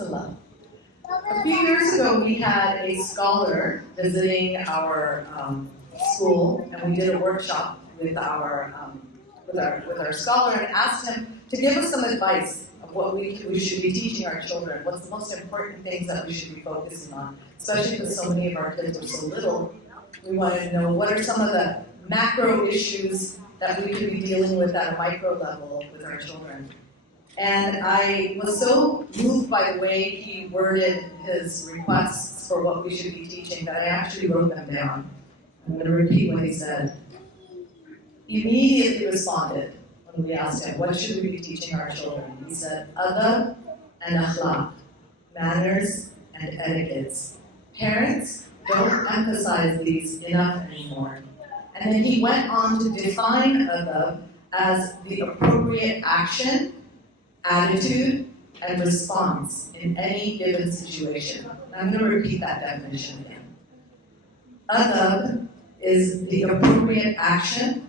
Bismillah. A few years ago, we had a scholar visiting our school, and we did a workshop with our scholar and asked him to give us some advice of what we should be teaching our children. What's the most important things that we should be focusing on, especially because so many of our kids are so little. We wanted to know what are some of the macro issues that we could be dealing with at a micro level with our children. And I was so moved by the way he worded his requests for what we should be teaching that I actually wrote them down. I'm going to repeat what he said. He immediately responded when we asked him, what should we be teaching our children? He said, Adab and akhlaq, manners and etiquettes. Parents don't emphasize these enough anymore. And then he went on to define adab as the appropriate action, attitude, and response in any given situation. I'm going to repeat that definition again. Adab is the appropriate action,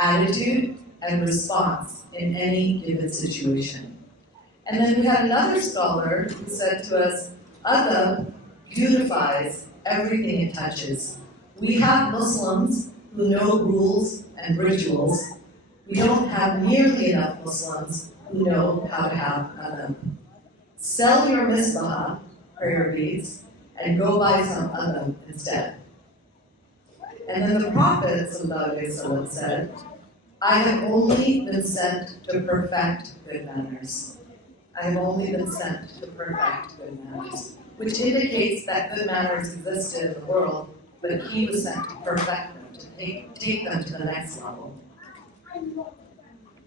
attitude, and response in any given situation. And then we had another scholar who said to us, Adab beautifies everything it touches. We have Muslims who know rules and rituals. We don't have nearly enough Muslims who know how to have adab. Sell your misbah, prayer beads, and go buy some adab instead. And then the Prophet ﷺ said, I have only been sent to perfect good manners. I have only been sent to perfect good manners, which indicates that good manners existed in the world, but he was sent to perfect them, to take them to the next level.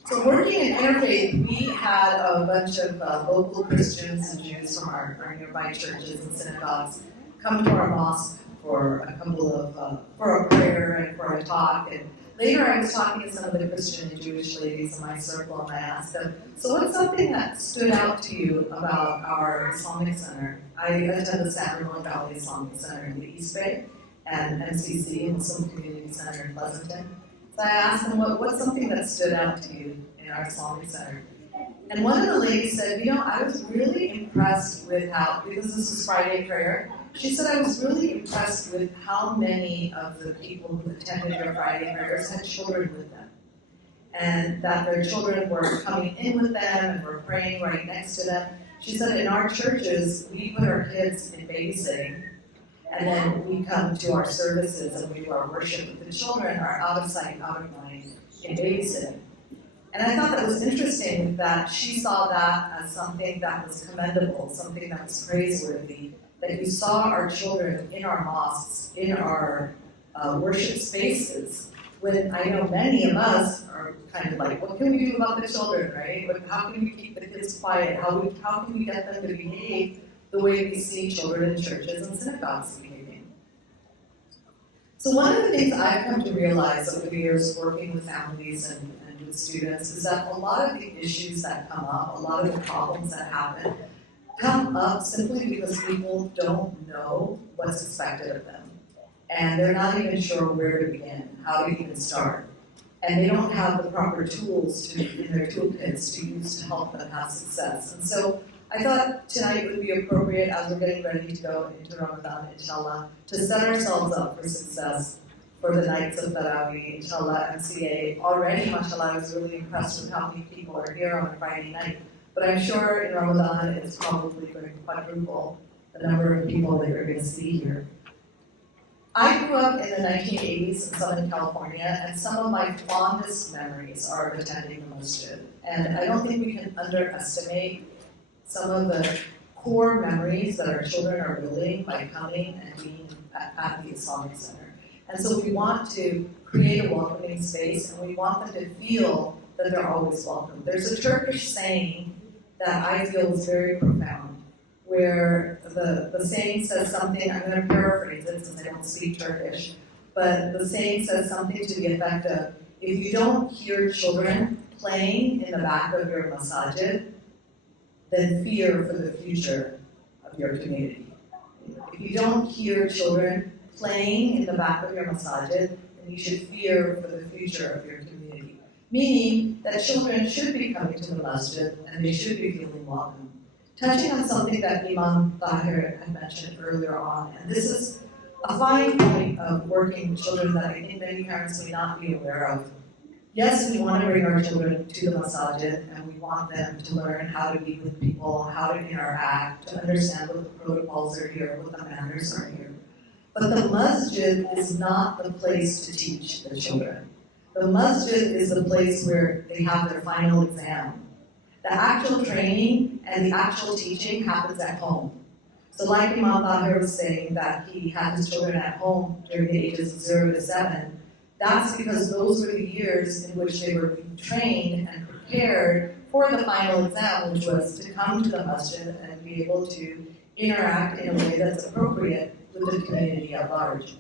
So working in interfaith, we had a bunch of local Christians and Jews from our nearby churches and synagogues come to our mosque for a couple of, for a prayer and for a talk. And later I was talking to some of the Christian and Jewish ladies in my circle, and I asked them, so what's something that stood out to you about our Islamic Center? I attend the San Ramon Valley Islamic Center in the East Bay and MCC, Muslim Community Center in Pleasanton. So I asked them, what's something that stood out to you in our Islamic Center? And one of the ladies said, I was really impressed with how, because this is Friday prayer, she said, I was really impressed with how many of the people who attended your Friday prayers had children with them. And that their children were coming in with them and were praying right next to them. She said, in our churches, we put our kids in babysitting, and then we come to our services and we do our worship, but the children are out of sight, out of mind in babysitting. And I thought that was interesting that she saw that as something that was commendable, something that was praiseworthy, that you saw our children in our mosques, in our worship spaces, when I know many of us are kind of like, what can we do about the children, right? How can we keep the kids quiet? How can we get them to behave the way we see children in churches and synagogues behaving? So one of the things I've come to realize over the years working with families and with students is that a lot of the issues that come up, a lot of the problems that happen, come up simply because people don't know what's expected of them. And they're not even sure where to begin, how to even start. And they don't have the proper tools in their toolkits to use to help them have success. And so I thought tonight would be appropriate, as we're getting ready to go into Ramadan, inshallah, to set ourselves up for success for the nights of taraweeh, inshallah, MCA. Already, mashallah, I was really impressed with how many people are here on a Friday night. But I'm sure in Ramadan it's probably going to quadruple the number of people that you're going to see here. I grew up in the 1980s in Southern California, and some of my fondest memories are of attending the Masjid. And I don't think we can underestimate some of the core memories that our children are building by coming and being at the Islamic Center. And so we want to create a welcoming space, and we want them to feel that they're always welcome. There's a Turkish saying that I feel is very profound, where the saying says something, I'm going to paraphrase it since I don't speak Turkish, but the saying says something to the effect of, if you don't hear children playing in the back of your masjid, then fear for the future of your community. If you don't hear children playing in the back of your masjid, then you should fear for the future of your community. Meaning that children should be coming to the masjid and they should be feeling welcome. touching on something that Imam Tahir had mentioned earlier on, and this is a fine point of working with children that I think many parents may not be aware of. Yes, we want to bring our children to the Masjid, and we want them to learn how to be with people, how to interact, to understand what the protocols are here, what the manners are here. But the Masjid is not the place to teach the children. The Masjid is the place where they have their final exam. The actual training and the actual teaching happens at home. So like Imam Tahir was saying that he had his children at home during the ages of 0 to 7, that's because those were the years in which they were being trained and prepared for the final exam, which was to come to the Masjid and be able to interact in a way that's appropriate with the community at large.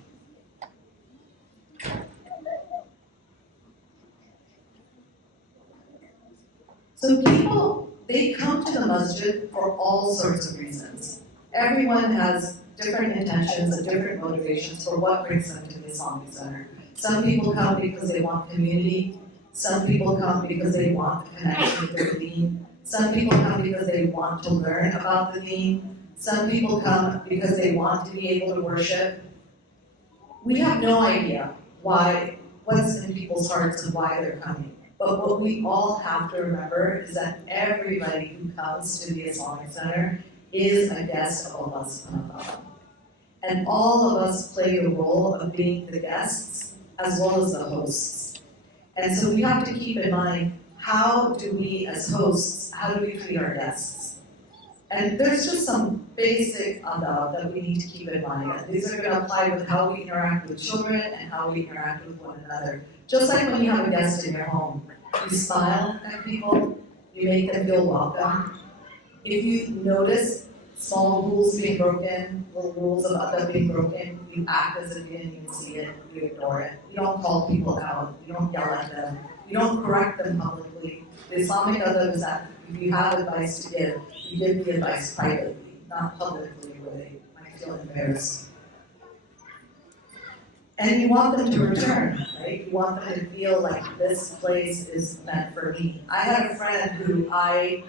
So people, they come to the Masjid for all sorts of reasons. Everyone has different intentions and different motivations for what brings them to the Islamic Center. Some people come because they want community. Some people come because they want to connect with their deen. Some people come because they want to learn about the deen. Some people come because they want to be able to worship. We have no idea what's in people's hearts and why they're coming. But what we all have to remember is that everybody who comes to the Islamic Center is a guest of Allah subhanahu wa ta'ala. And all of us play the role of being the guests as well as the hosts. And so we have to keep in mind, how do we as hosts, how do we treat our guests? And there's just some basic adab that we need to keep in mind. And these are going to apply with how we interact with children and how we interact with one another. Just like when you have a guest in your home, you smile at people, you make them feel welcome. If you notice small rules being broken, little rules of adab being broken, you act as if you didn't even see it, you ignore it. You don't call people out, you don't yell at them, you don't correct them publicly. The Islamic adab is that if you have advice to give, you give the advice privately, not publicly where they might feel embarrassed. And you want them to return, right? You want them to feel like this place is meant for me. I had a friend who I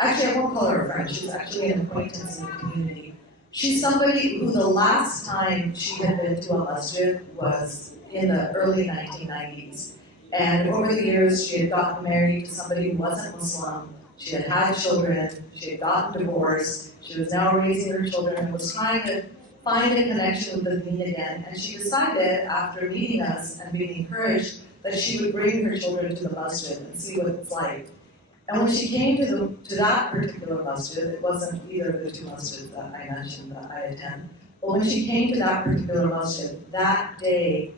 won't call her a friend, she's actually an acquaintance in the community. She's somebody who the last time she had been to a masjid was in the early 1990s. And over the years, she had gotten married to somebody who wasn't Muslim. She had had children. She had gotten divorced. She was now raising her children and was trying to find a connection with the deen again. And she decided, after meeting us and being encouraged, that she would bring her children to the masjid and see what it's like. And when she came to that particular masjid, it wasn't either of the two masjids that I mentioned that I attend, but when she came to that particular masjid, that day,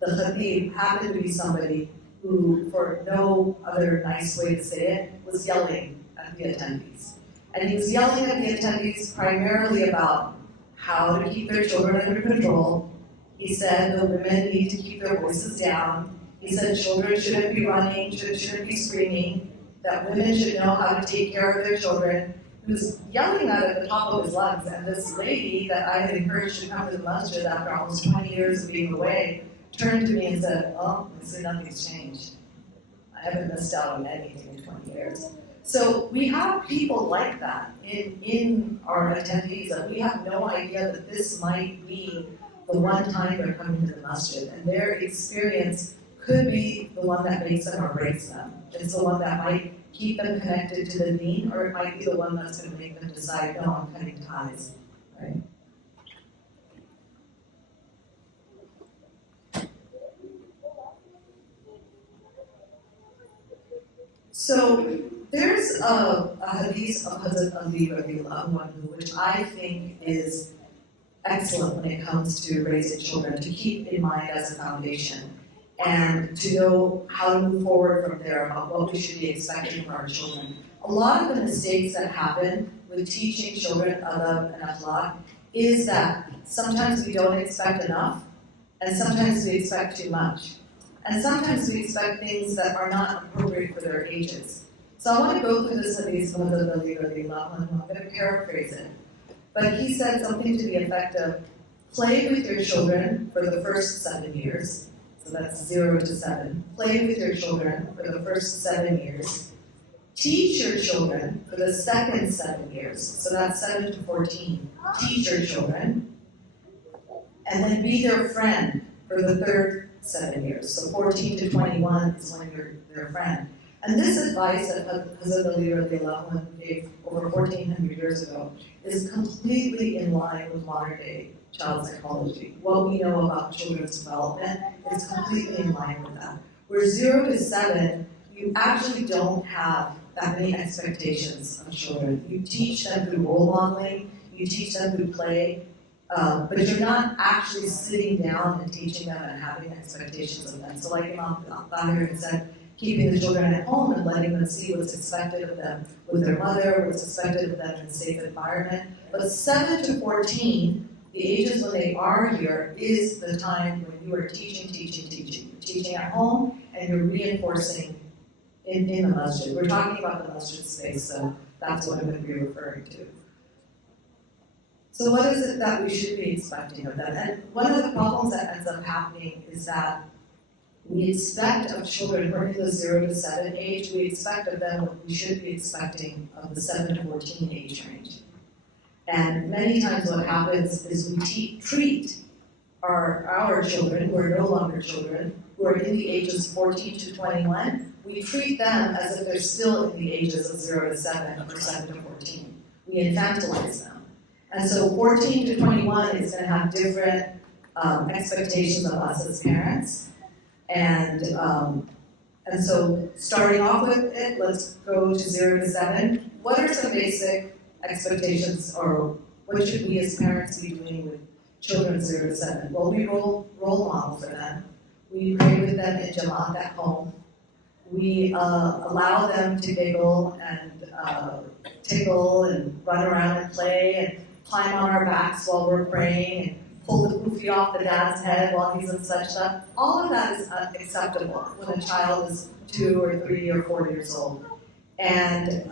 the khatib happened to be somebody who, for no other nice way to say it, was yelling at the attendees. And he was yelling at the attendees primarily about how to keep their children under control. He said the women need to keep their voices down. He said children shouldn't be running, shouldn't be screaming, that women should know how to take care of their children. He was yelling that at the top of his lungs, and this lady that I had encouraged to come to the masjid after almost 20 years of being away turned to me and said, "Oh, I see nothing's changed. I haven't missed out on anything in 20 years." So we have people like that in our attendees, that we have no idea that this might be the one time they're coming to the masjid, and their experience could be the one that makes them or breaks them. It's the one that might keep them connected to the deen, or it might be the one that's going to make them decide, no, I'm cutting ties, right? So there's a hadith of Hazrat Ali radiallahu anhu, which I think is excellent when it comes to raising children, to keep in mind as a foundation, and to know how to move forward from there about what we should be expecting from our children. A lot of the mistakes that happen with teaching children adab and akhlaq is that sometimes we don't expect enough, and sometimes we expect too much. And sometimes we expect things that are not appropriate for their ages. So I want to go through this hadith of Hazrat Ali radiallahu anhu. I'm going to paraphrase it. But he said something to the effect of, play with your children for the first 7 years. So that's 0 to 7. Play with your children for the first 7 years. teach your children for the second 7 years, so that's 7 to 14, teach your children, and then be their friend for the third 7 years. So 14 to 21 is when you're their friend. And this advice that Hazrat Ali radiallahu anhu gave over 1400 years ago is completely in line with modern day child psychology. What we know about children's development is completely in line with that. Where 0 to 7, you actually don't have that many expectations of children. You teach them through role modeling, you teach them through play, but you're not actually sitting down and teaching them and having expectations of them. So like Imam Tahir said, keeping the children at home and letting them see what's expected of them with their mother, what's expected of them in a safe environment. But 7 to 14, the ages when they are here, is the time when you are teaching. You're teaching at home and you're reinforcing in the masjid. We're talking about the masjid space, so that's what I'm going to be referring to. So what is it that we should be expecting of them? And one of the problems that ends up happening is that we expect of children who are in the 0 to 7 age, we expect of them what we should be expecting of the 7 to 14 age range. And many times what happens is we treat our children, who are no longer children, who are in the ages 14 to 21, we treat them as if they're still in the ages of 0 to 7 or 7 to 14. We infantilize them. And so 14 to 21 is going to have different expectations of us as parents. And so starting off with it, let's go to 0 to 7. What are some basic expectations, or what should we as parents be doing with children 0 to 7? Well, we role model for them. We pray with them in Jamaat at home. We allow them to giggle and tickle and run around and play and climb on our backs while we're praying and pull the kufi off the dad's head while he's in such stuff. All of that is acceptable when a child is 2 or 3 or 4 years old. And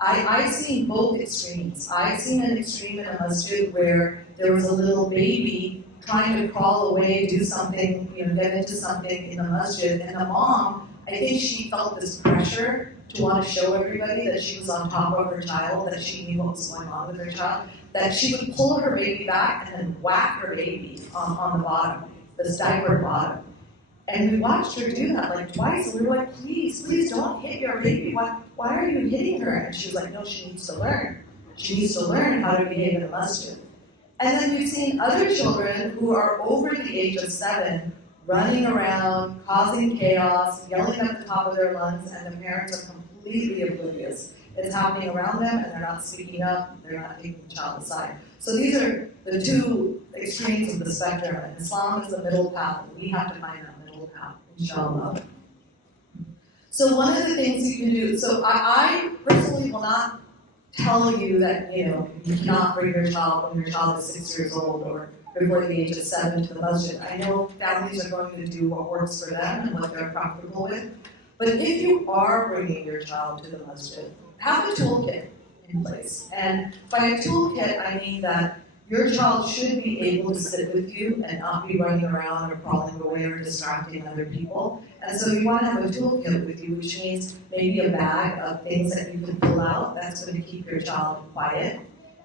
I've seen both extremes. I've seen an extreme in a masjid where there was a little baby trying to crawl away, do something, get into something in the masjid, and the mom, I think she felt this pressure to want to show everybody that she was on top of her child, that she knew what was going on with her child, that she would pull her baby back and then whack her baby on the bottom, this diaper bottom. And we watched her do that like twice, and we were like, please don't hit your baby. Why are you hitting her? And she was like, no, she needs to learn. She needs to learn how to behave in a masjid. And then we've seen other children who are over the age of 7 running around, causing chaos, yelling at the top of their lungs, and the parents are completely oblivious. It's happening around them, and they're not speaking up, they're not taking the child aside. So these are the two extremes of the spectrum, and Islam is the middle path, and we have to find that middle path, inshallah. So one of the things you can do, so I personally will not tell you that, you cannot bring your child when your child is 6 years old or before the age of 7 to the masjid. I know families are going to do what works for them and what they're comfortable with. But if you are bringing your child to the masjid, have a toolkit in place. And by a toolkit, I mean that your child should be able to sit with you and not be running around or crawling away or distracting other people. And so you want to have a toolkit with you, which means maybe a bag of things that you can pull out that's going to keep your child quiet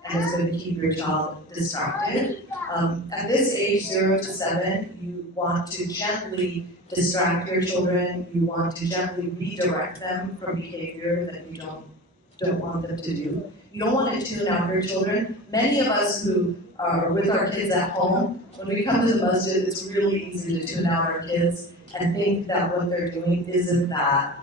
and it's going to keep your child distracted. At this age, 0 to 7, you want to gently distract your children. You want to gently redirect them from behavior that you don't want them to do. You don't want to tune out your children. Many of us who are with our kids at home, when we come to the masjid, it's really easy to tune out our kids and think that what they're doing isn't that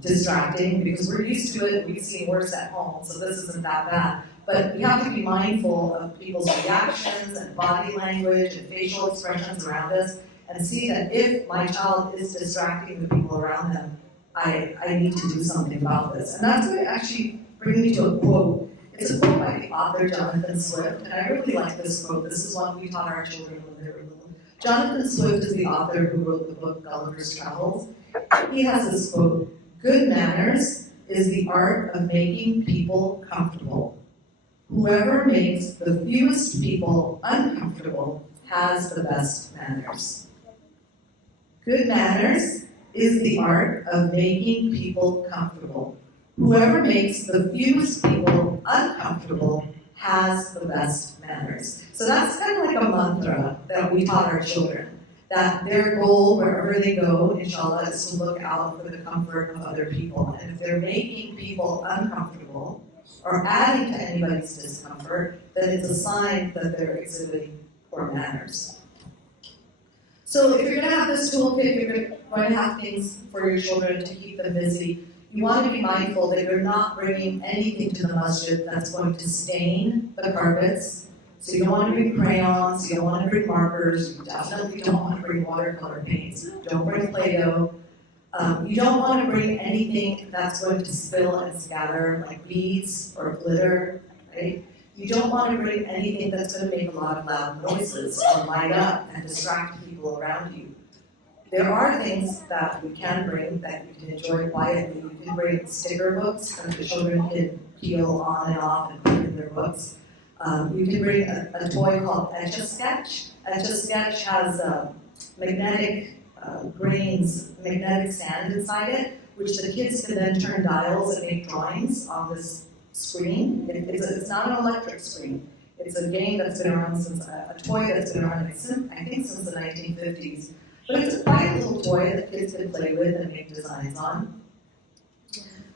distracting, because we're used to it, we've seen worse at home, so this isn't that bad. But we have to be mindful of people's reactions and body language and facial expressions around us, and see that if my child is distracting the people around them, I need to do something about this. And that's what actually brings me to a quote. It's a quote by the author Jonathan Swift, and I really like this quote. This is one we taught our children when they were little. Jonathan Swift is the author who wrote the book Gulliver's Travels. He has this quote: "Good manners is the art of making people comfortable. Whoever makes the fewest people uncomfortable has the best manners." Good manners is the art of making people comfortable. Whoever makes the fewest people uncomfortable has the best manners. So that's kind of like a mantra that we taught our children, that their goal wherever they go, inshallah, is to look out for the comfort of other people. And if they're making people uncomfortable or adding to anybody's discomfort, then it's a sign that they're exhibiting poor manners. So if you're going to have this toolkit, you're going to have things for your children to keep them busy. You want to be mindful that you're not bringing anything to the masjid that's going to stain the carpets. So you don't want to bring crayons, you don't want to bring markers, you definitely don't want to bring watercolor paints, don't bring Play-Doh. You don't want to bring anything that's going to spill and scatter, like beads or glitter, right? You don't want to bring anything that's going to make a lot of loud noises or light up and distract people around you. There are things that we can bring that you can enjoy quietly. You can bring sticker books that the children can peel on and off and put in their books. You can bring a toy called Etch-a-Sketch. Etch-a-Sketch has magnetic grains, magnetic sand inside it, which the kids can then turn dials and make drawings on this screen. It's not an electric screen. It's a game that's been around since, a toy that's been around, I think, since the 1950s. But it's a quiet little toy that kids can play with and make designs on.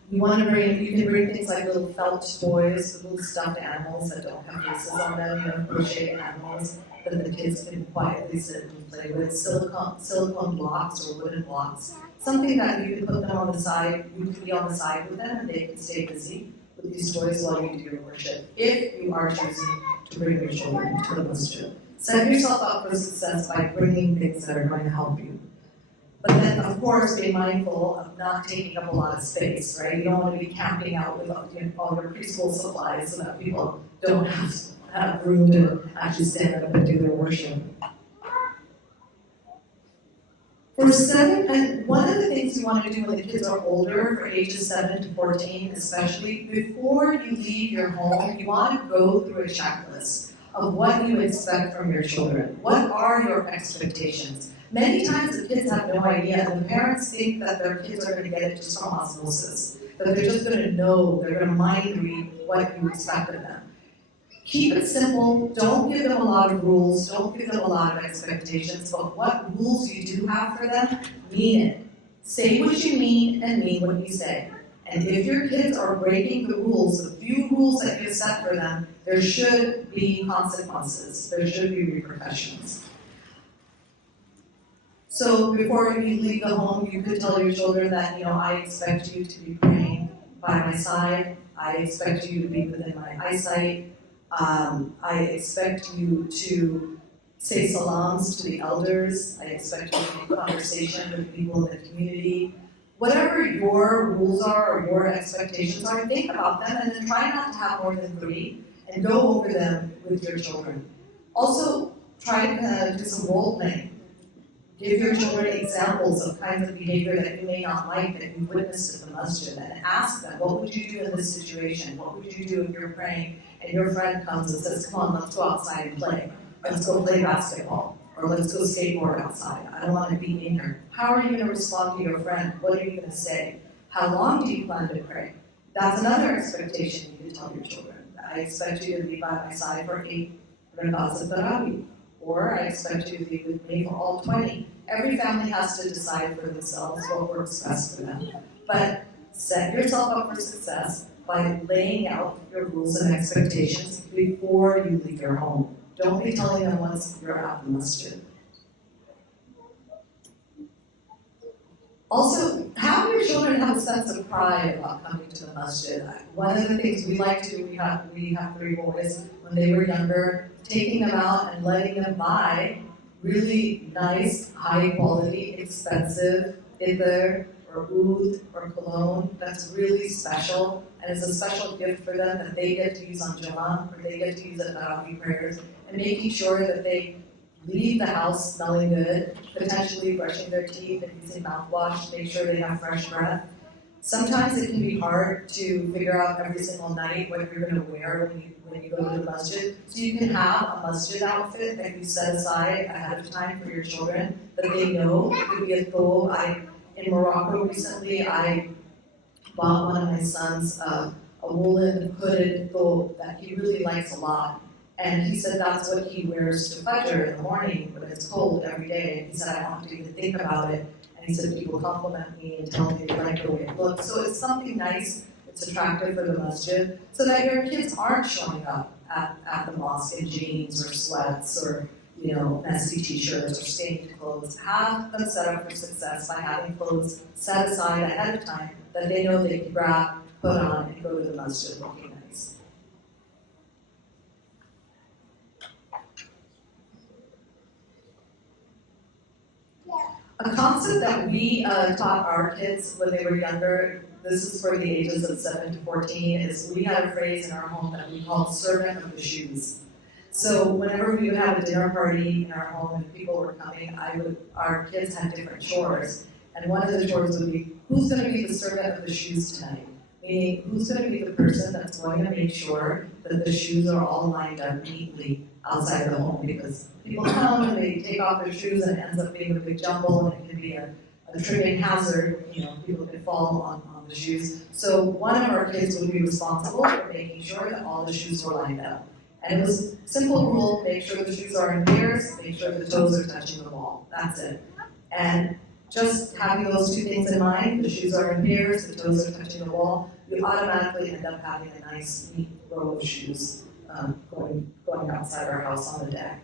You can bring things like little felt toys, little stuffed animals that don't have faces on them, crochet animals that the kids can quietly sit and play with, silicone blocks or wooden blocks. Something that you can put them on the side, you can be on the side with them and they can stay busy with these toys while you do your worship, if you are choosing to bring your children to the masjid. Set yourself up for success by bringing things that are going to help you. But then, of course, be mindful of not taking up a lot of space, right? You don't want to be camping out with all your preschool supplies so that people don't have room to actually stand up and do their worship. And one of the things you want to do when the kids are older, for ages 7 to 14 especially, before you leave your home, you want to go through a checklist of what you expect from your children. What are your expectations? Many times the kids have no idea, and the parents think that their kids are going to get it just from osmosis, that they're just going to know, they're going to mind read what you expect of them. Keep it simple, don't give them a lot of rules, don't give them a lot of expectations, but what rules you do have for them, mean it. Say what you mean and mean what you say. And if your kids are breaking the rules, the few rules that you've set for them, there should be consequences, there should be repercussions. So before you leave the home, you could tell your children that, I expect you to be praying by my side, I expect you to be within my eyesight, I expect you to say salams to the elders, I expect you to make conversation with people in the community. Whatever your rules are or your expectations are, think about them and then try not to have more than 3 and go over them with your children. Also, try to do some role playing. Give your children examples of kinds of behavior that you may not like that you witnessed at the masjid, and ask them, what would you do in this situation? What would you do if you're praying and your friend comes and says, come on, let's go outside and play. Let's go play basketball. Or let's go skateboard outside. I don't want to be in here. How are you going to respond to your friend? What are you going to say? How long do you plan to pray? That's another expectation you can tell your children. I expect you to be by my side for 8 rakats of taraweeh. Or I expect you to be with me for all 20. Every family has to decide for themselves what works best for them. But set yourself up for success by laying out your rules and expectations before you leave your home. Don't be telling them once you're at the masjid. Also, have your children have a sense of pride about coming to the masjid. One of the things we like to do, we have 3 boys, when they were younger, taking them out and letting them buy really nice, high quality, expensive ither or oud or cologne that's really special, and it's a special gift for them that they get to use on Jummah, or they get to use at Taraweeh prayers, and making sure that they leave the house smelling good, potentially brushing their teeth and using mouthwash, make sure they have fresh breath. Sometimes it can be hard to figure out every single night what you're going to wear when you go to the masjid. So you can have a masjid outfit that you set aside ahead of time for your children that they know. It could be a thobe. in Morocco recently, I bought one of my sons a woolen hooded thobe that he really likes a lot. And he said that's what he wears to Fajr in the morning when it's cold every day. And he said, I don't have to even think about it. And he said, people compliment me and tell me they like the way it looks. So it's something nice, it's attractive for the masjid, so that your kids aren't showing up at the mosque in jeans or sweats or messy t-shirts or stained clothes. Have them set up for success by having clothes set aside ahead of time that they know they can grab, put on, and go to the masjid looking nice. A concept that we taught our kids when they were younger, this is for the ages of 7 to 14, is we had a phrase in our home that we called servant of the shoes. So whenever we would have a dinner party in our home and people were coming, our kids had different chores. And one of the chores would be, who's going to be the servant of the shoes tonight? Meaning, who's going to be the person that's going to make sure that the shoes are all lined up neatly outside of the home? Because people come and they take off their shoes and it ends up being a big jumble and it can be a tripping hazard. People can fall on the shoes. So one of our kids would be responsible for making sure that all the shoes were lined up. And it was a simple rule: make sure the shoes are in pairs, make sure the toes are touching the wall. That's it. And just having those two things in mind, the shoes are in pairs, the toes are touching the wall, you automatically end up having a nice, neat row of shoes going outside our house on the deck.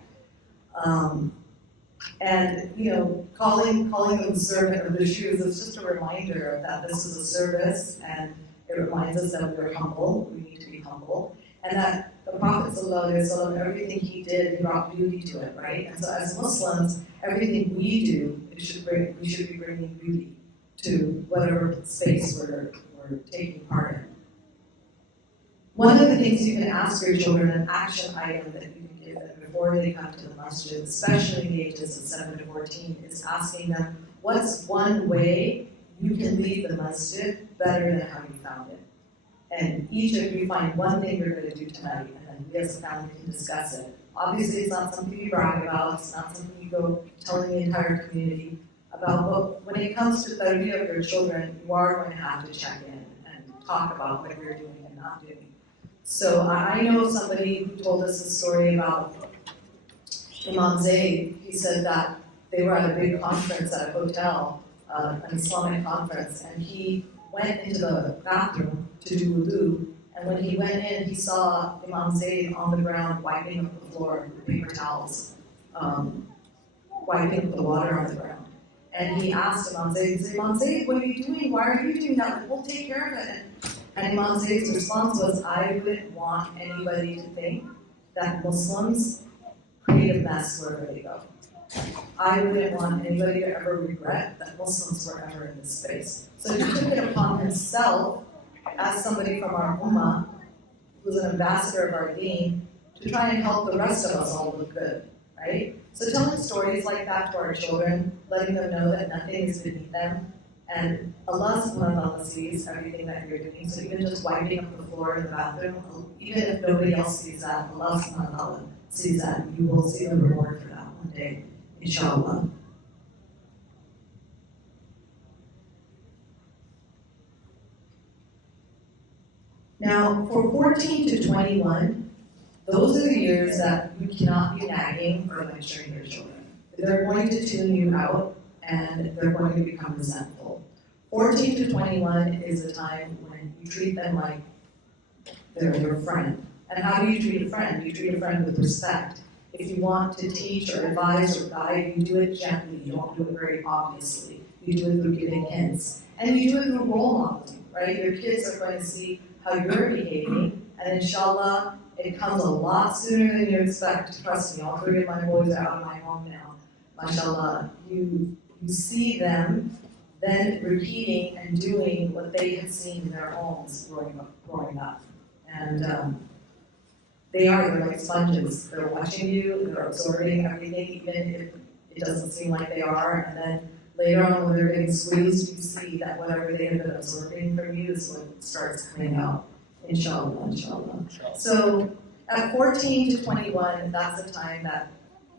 And calling them the servant of the shoes is just a reminder that this is a service, and it reminds us that we're humble, we need to be humble, and that the Prophet ﷺ, everything he did, he brought beauty to it, right? And so as Muslims, everything we do, we should be bringing beauty to whatever space we're taking part in. One of the things you can ask your children, an action item that you can give them before they come to the masjid, especially in the ages of 7 to 14, is asking them, what's one way you can leave the masjid better than how you found it? And each of you find one thing you're going to do tonight, and then we as a family can discuss it. Obviously, it's not something you brag about, it's not something you go telling the entire community about, but when it comes to the taraweeh of your children, you are going to have to check in and talk about what you're doing and not doing. So I know somebody who told us a story about Imam Zayd. He said that they were at a big conference at a hotel, an Islamic conference, and he went into the bathroom to do wudu, and when he went in, he saw Imam Zayd on the ground wiping up the floor with paper towels, wiping up the water on the ground. And he asked Imam Zayd, what are you doing? Why are you doing that? We'll take care of it. And Imam Zayd's response was, I wouldn't want anybody to think that Muslims create a mess wherever they go. I wouldn't want anybody to ever regret that Muslims were ever in this space. So he took it upon himself, as somebody from our ummah, who's an ambassador of our deen, to try and help the rest of us all look good, right? So telling stories like that to our children, letting them know that nothing is beneath them, and Allah subhanahu wa ta'ala sees everything that you're doing. So even just wiping up the floor in the bathroom, even if nobody else sees that, Allah subhanahu wa ta'ala sees that. You will see the reward for that one day, inshallah. Now, for 14 to 21, those are the years that you cannot be nagging or lecturing your children. They're going to tune you out and they're going to become resentful. 14 to 21 is a time when you treat them like they're your friend. And how do you treat a friend? You treat a friend with respect. If you want to teach or advise or guide, you do it gently. You don't do it very obviously. You do it through giving hints. And you do it through role modeling, right? Your kids are going to see how you're behaving, and inshallah, it comes a lot sooner than you expect. Trust me, all three of my boys are out of my home now. MashaAllah, you see them then repeating and doing what they had seen in their homes growing up. And they're like sponges. They're watching you, they're absorbing everything, even if it doesn't seem like they are. And then later on, when they're getting squeezed, you see that whatever they have been absorbing from you is what starts coming out. Inshallah, inshallah. So at 14 to 21, that's the time that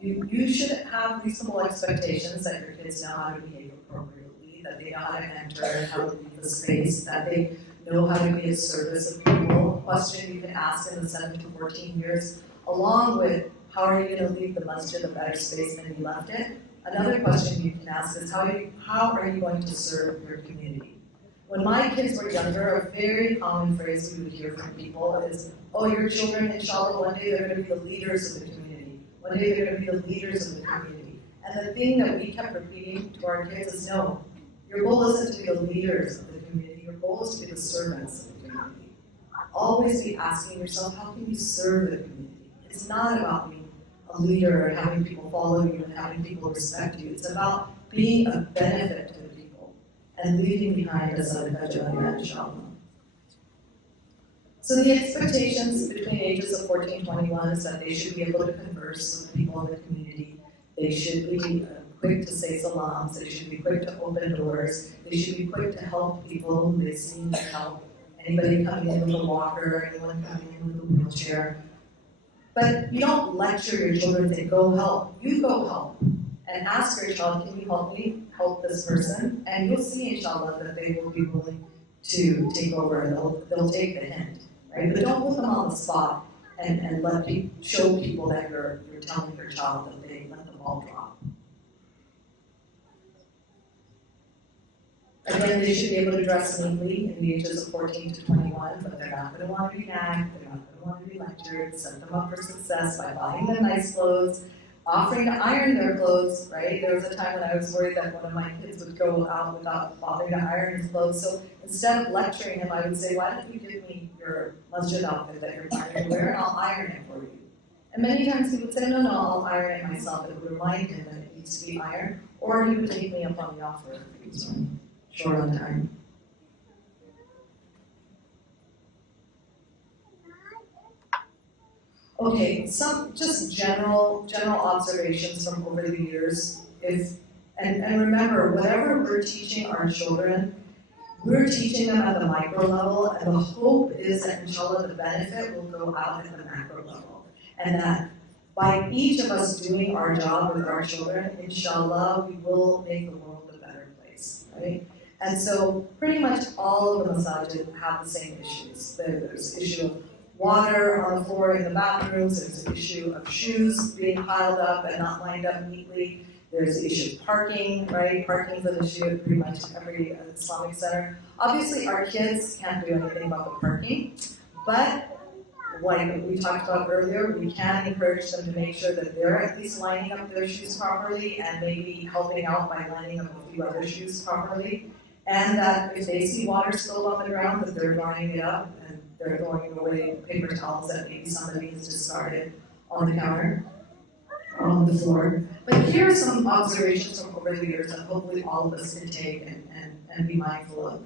you should have reasonable expectations that your kids know how to behave appropriately, that they know how to enter and how to leave the space, that they know how to be of service of people. A question you can ask in the 7 to 14 years, along with how are you going to leave the masjid a better space than you left it? Another question you can ask is how are you going to serve your community? When my kids were younger, a very common phrase we would hear from people is, oh, your children, inshallah, one day they're going to be the leaders of the community. One day they're going to be the leaders of the community. And the thing that we kept repeating to our kids is, no, your goal isn't to be the leaders of the community. Your goal is to be the servants of the community. Always be asking yourself, how can you serve the community? It's not about being a leader and having people follow you and having people respect you. It's about being a benefit to the people and leaving behind a sadaqah, inshallah. So the expectations between ages of 14 and 21 is that they should be able to converse with the people in the community. They should be quick to say salams. They should be quick to open doors. They should be quick to help people who they see need help. Anybody coming in with a walker, anyone coming in with a wheelchair. But you don't lecture your children and say, go help. You go help. And ask your child, can you help me help this person? And you'll see, inshallah, that they will be willing to take over and they'll take the hint. Right? But don't put them on the spot and show people that you're telling your child that they let the ball drop. Again, they should be able to dress neatly in the ages of 14 to 21, but they're not going to want to be nagged, they're not going to want to be lectured. Set them up for success by buying them nice clothes, offering to iron their clothes, right? There was a time when I was worried that one of my kids would go out without bothering to iron his clothes. So instead of lecturing him, I would say, why don't you give me your masjid outfit that you're planning to wear and I'll iron it for you. And many times he would say, no, I'll iron it myself. It would remind him that it needs to be ironed. Or he would take me up on the offer if he was short on time. Okay, some just general observations from over the years. And remember, whatever we're teaching our children, we're teaching them at the micro level, and the hope is that, inshallah, the benefit will go out at the macro level. And that by each of us doing our job with our children, inshallah, we will make the world a better place, right? And so pretty much all of the masajid have the same issues. There's the issue of water on the floor in the bathrooms, there's the issue of shoes being piled up and not lined up neatly, there's the issue of parking, right? Parking is an issue at pretty much every Islamic center. Obviously our kids can't do anything about the parking, but like we talked about earlier, we can encourage them to make sure that they're at least lining up their shoes properly and maybe helping out by lining up a few other shoes properly. And that if they see water spilled on the ground, that they're drying it up and they're throwing away paper towels that maybe somebody has discarded on the counter or on the floor. But here are some observations from over the years that hopefully all of us can take and be mindful of.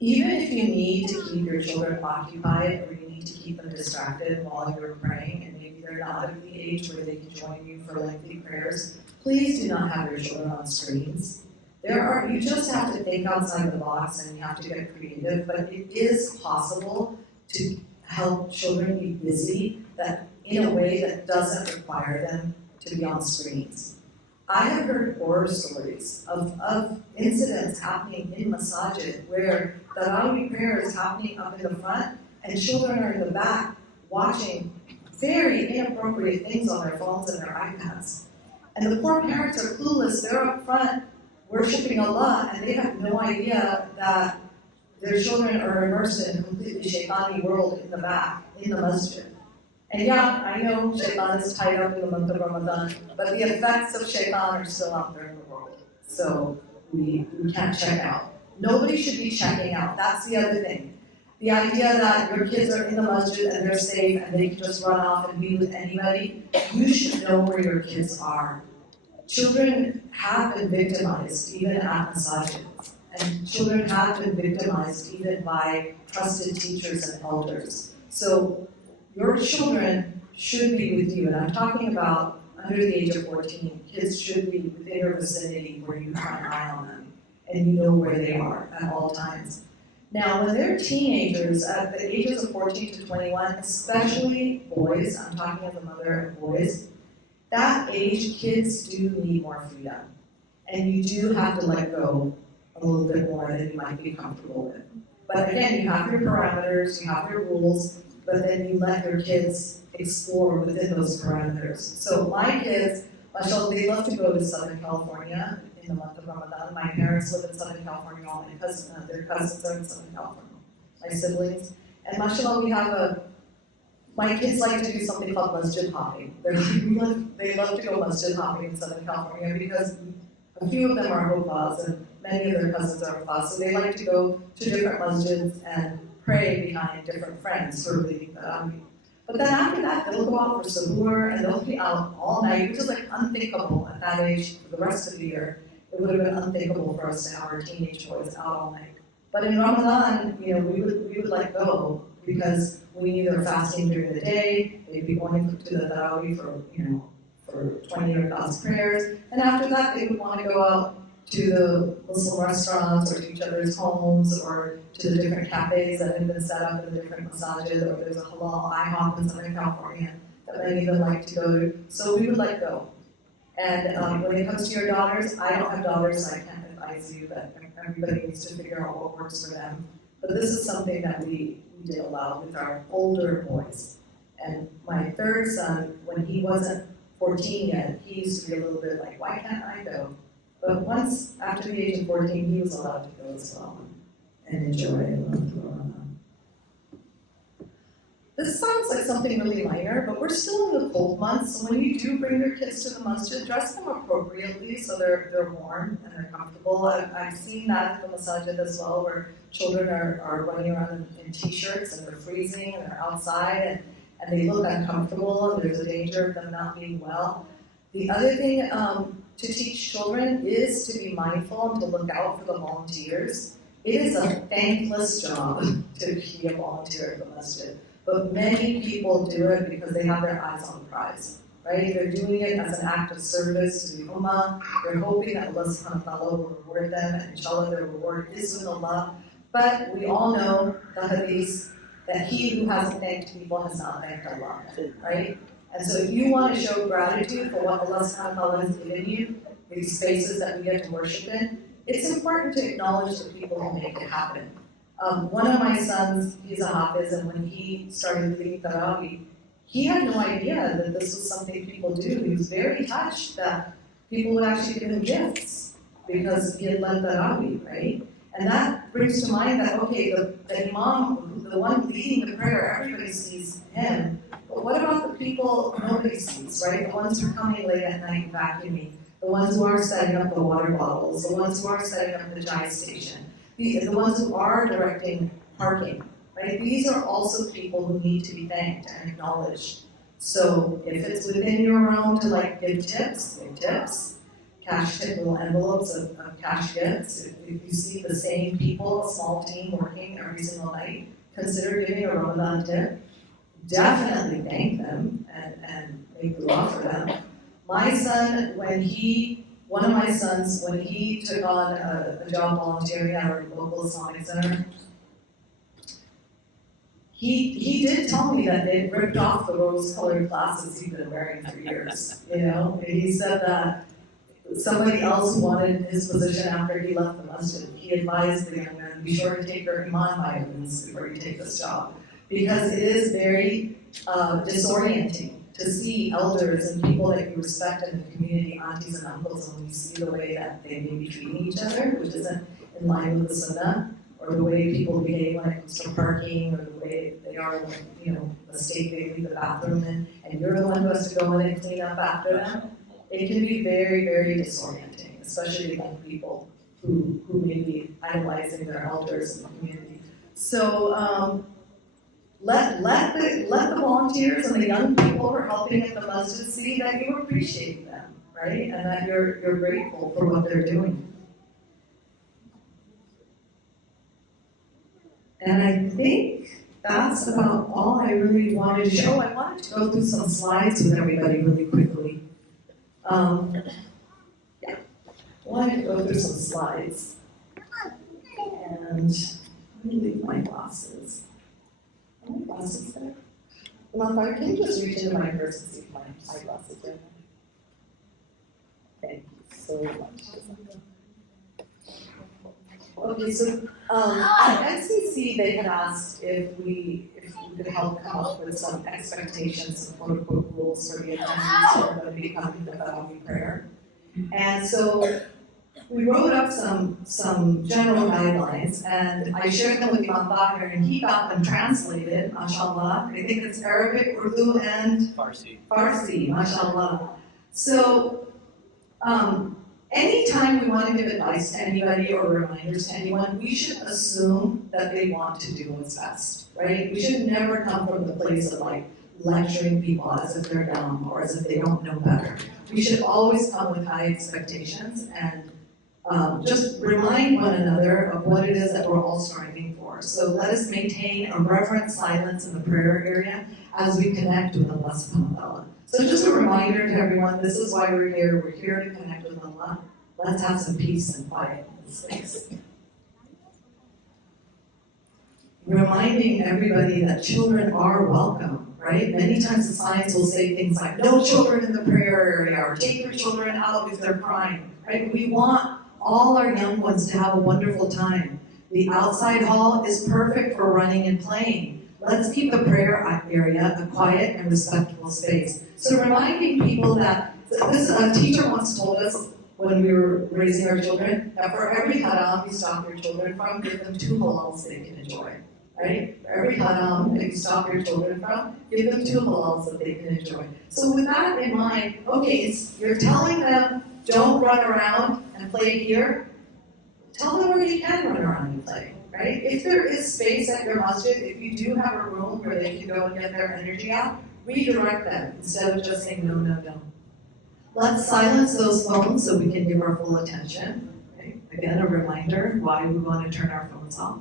Even if you need to keep your children occupied or you need to keep them distracted while you're praying, and maybe they're not at the age where they can join you for lengthy prayers, please do not have your children on screens. You just have to think outside the box and you have to get creative, but it is possible to help children be busy in a way that doesn't require them to be on screens. I have heard horror stories of incidents happening in masajid where the taraweeh prayer is happening up in the front and children are in the back watching very inappropriate things on their phones and their iPads. And the poor parents are clueless, they're up front worshipping Allah, and they have no idea that their children are immersed in a completely shaitani world in the back, in the masjid. And yeah, I know shaitan is tied up in the month of Ramadan, but the effects of shaitan are still out there in the world. So we can't check out. Nobody should be checking out. That's the other thing. The idea that your kids are in the masjid and they're safe and they can just run off and be with anybody, you should know where your kids are. Children have been victimized even at masajid, and children have been victimized even by trusted teachers and elders. So your children should be with you, and I'm talking about under the age of 14. Kids should be within your vicinity where you have an eye on them and you know where they are at all times. Now, when they're teenagers, at the ages of 14 to 21, especially boys, I'm talking as a mother of boys, that age, kids do need more freedom. and you do have to let go a little bit more than you might be comfortable with. But again, you have your parameters, you have your rules, but then you let your kids explore within those parameters. So my kids, mashallah, they love to go to Southern California in the month of Ramadan. My parents live in Southern California, all my cousins, their cousins are in Southern California, my siblings. And mashallah, we have my kids like to do something called masjid hopping. They love to go masjid hopping in Southern California because a few of them are hufaz and many of their cousins are hufaz. So they like to go to different masjids and pray behind different friends, sort of the But then after that, they'll go out for suhoor and they'll be out all night, which is like unthinkable at that age for the rest of the year. It would have been unthinkable for us to have our teenage boys out all night. But in Ramadan, we would let go because we knew they were fasting during the day. They'd be going to the taraweeh for 20 or God's prayers, and after that, they would want to go out to the Muslim restaurants or to each other's homes or to the different cafes that have been set up in the different masajid, or there's a halal IHOP in Southern California that many of them like to go to. So we would let go. And when it comes to your daughters, I don't have daughters, so I can't advise you, but everybody needs to figure out what works for them. But this is something that we did allow with our older boys. And my third son, when he wasn't 14 yet, he used to be a little bit like, why can't I go? But once, after the age of 14, he was allowed to go as well and enjoy Ramadan. This sounds like something really minor, but we're still in the cold months, so when you do bring your kids to the masjid, dress them appropriately so they're warm and they're comfortable. I've seen that at the masajid as well, where children are running around in t-shirts and they're freezing and they're outside and they look uncomfortable and there's a danger of them not being well. The other thing to teach children is to be mindful and to look out for the volunteers. It is a thankless job to be a volunteer at the masjid, but many people do it because they have their eyes on the prize, right? They're doing it as an act of service to the ummah. They're hoping that Allah subhanahu wa ta'ala will reward them, and inshallah their reward is with Allah. But we all know the hadith that he who hasn't thanked people has not thanked Allah, right? And so if you want to show gratitude for what Allah subhanahu wa ta'ala has given you, these spaces that we get to worship in, it's important to acknowledge the people who make it happen. One of my sons, he's a hafiz, and when he started leading taraweeh, he had no idea that this was something people do. He was very touched that people would actually give him gifts because he had led taraweeh, right? And that brings to mind that, okay, the imam, the one leading the prayer, everybody sees him. But what about the people nobody sees, right? The ones who are coming late at night vacuuming, the ones who are setting up the water bottles, the ones who are setting up the chai station, the ones who are directing parking, right? These are also people who need to be thanked and acknowledged. So if it's within your realm to give tips, cash tip little envelopes of cash gifts. If you see the same people, a small team working every single night, consider giving a Ramadan tip. Definitely thank them and make dua for them. My son, one of my sons, when he took on a job volunteering at our local Islamic Center, he did tell me that they ripped off the rose-colored glasses he'd been wearing for years. He said that somebody else wanted his position after he left the masjid. He advised the young man, be sure to take your iman vitamins before you take this job. Because it is very disorienting to see elders and people that you respect in the community, aunties and uncles, and when you see the way that they may be treating each other, which isn't in line with the sunnah, or the way people behave when it comes to parking, or the way they are when, the state they leave the bathroom in, and you're the one who has to go in and clean up after them. It can be very, very disorienting, especially young people who may be idolizing their elders in the community. So let the volunteers and the young people who are helping at the masjid see that you appreciate them, right? And that you're grateful for what they're doing. And I think that's about all I really wanted to show. I wanted to go through some slides with everybody really quickly. I wanted to go through some slides. And let me leave my glasses. Are my glasses there? Khan-Mukhtar, can you just reach into my purse and see if my eyeglasses are there? Thank you so so much. Okay, so at NCC they had asked if we could help come up with some expectations and quote-unquote rules for the attendees who are going to be coming to Taraweeh prayer. And so we wrote up some general guidelines, and I shared them with Imam Bakr, and he got them translated, mashallah. I think it's Arabic, Urdu, and Farsi, mashallah. So anytime we want to give advice to anybody or reminders to anyone, we should assume that they want to do what's best, right? We should never come from the place of like lecturing people as if they're dumb or as if they don't know better. We should always come with high expectations and just remind one another of what it is that we're all striving for. So let us maintain a reverent silence in the prayer area as we connect with Allah subhanahu wa ta'ala. So just a reminder to everyone, this is why we're here. We're here to connect with Allah. Let's have some peace and quiet in this space. Reminding everybody that children are welcome, right? Many times the signs will say things like, no children in the prayer area, or take your children out if they're crying, right? We want all our young ones to have a wonderful time. The outside hall is perfect for running and playing. Let's keep the prayer area a quiet and respectful space. So reminding people that, a teacher once told us when we were raising our children, that for every haram you stop your children from, give them 2 halals they can enjoy. Right? For every haram that you stop your children from, give them 2 halals that they can enjoy. So with that in mind, okay, you're telling them, don't run around and play here. Tell them where you can run around and play, right? If there is space at your masjid, if you do have a room where they can go and get their energy out, redirect them instead of just saying no, no, no. Let's silence those phones so we can give our full attention. Okay? Again, a reminder why we want to turn our phones off.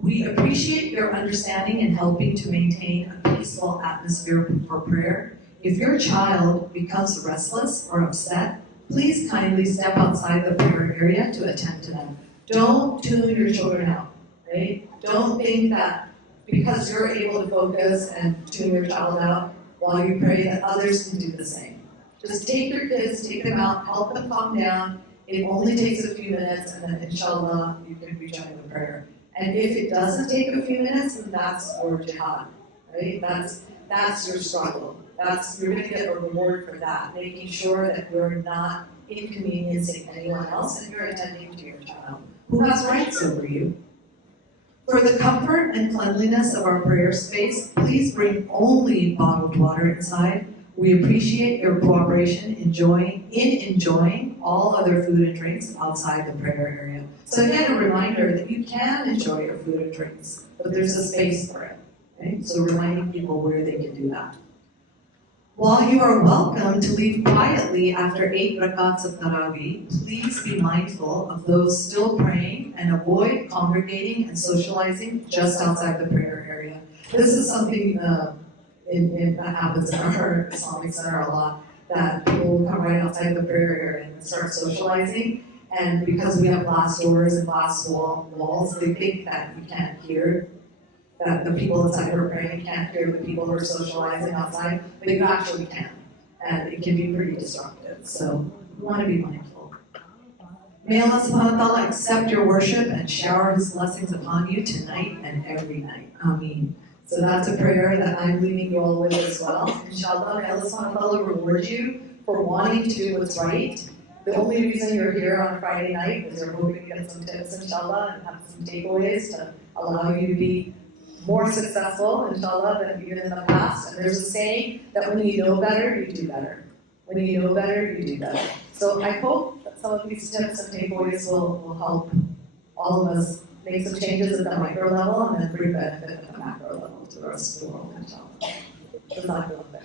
We appreciate your understanding in helping to maintain a peaceful atmosphere for prayer. If your child becomes restless or upset, please kindly step outside the prayer area to attend to them. Don't tune your children out, right? Don't think that because you're able to focus and tune your child out while you pray that others can do the same. Just take your kids, take them out, help them calm down. It only takes a few minutes, and then inshallah, you can rejoin the prayer. And if it doesn't take a few minutes, then that's your jihad, right? That's your struggle. You're going to get a reward for that, making sure that you're not inconveniencing anyone else and you're attending to your child, who has rights over you. For the comfort and cleanliness of our prayer space, please bring only bottled water inside. We appreciate your cooperation in enjoying all other food and drinks outside the prayer area. So again, a reminder that you can enjoy your food and drinks, but there's a space for it. Okay? So reminding people where they can do that. While you are welcome to leave quietly after 8 rakats of taraweeh, please be mindful of those still praying and avoid congregating and socializing just outside the prayer area. This is something that happens in our Islamic Center a lot, that people will come right outside the prayer area and start socializing, and because we have glass doors and glass walls, they think that you can't hear, that the people inside who are praying can't hear the people who are socializing outside, but you actually can, and it can be pretty disruptive, so we want to be mindful. May Allah subhanahu wa ta'ala accept your worship and shower His blessings upon you tonight and every night. Ameen. So that's a prayer that I'm leaving you all with as well. Inshallah, may Allah subhanahu wa ta'ala reward you for wanting to do what's right. The only reason you're here on Friday night is you're hoping to get some tips, inshallah, and have some takeaways to allow you to be more successful, inshallah, than even in the past. And there's a saying that when you know better, you do better. When you know better, you do better. So I hope that some of these tips and takeaways will help all of us make some changes at the micro level and then bring benefit at the macro level to the rest of the world, inshallah.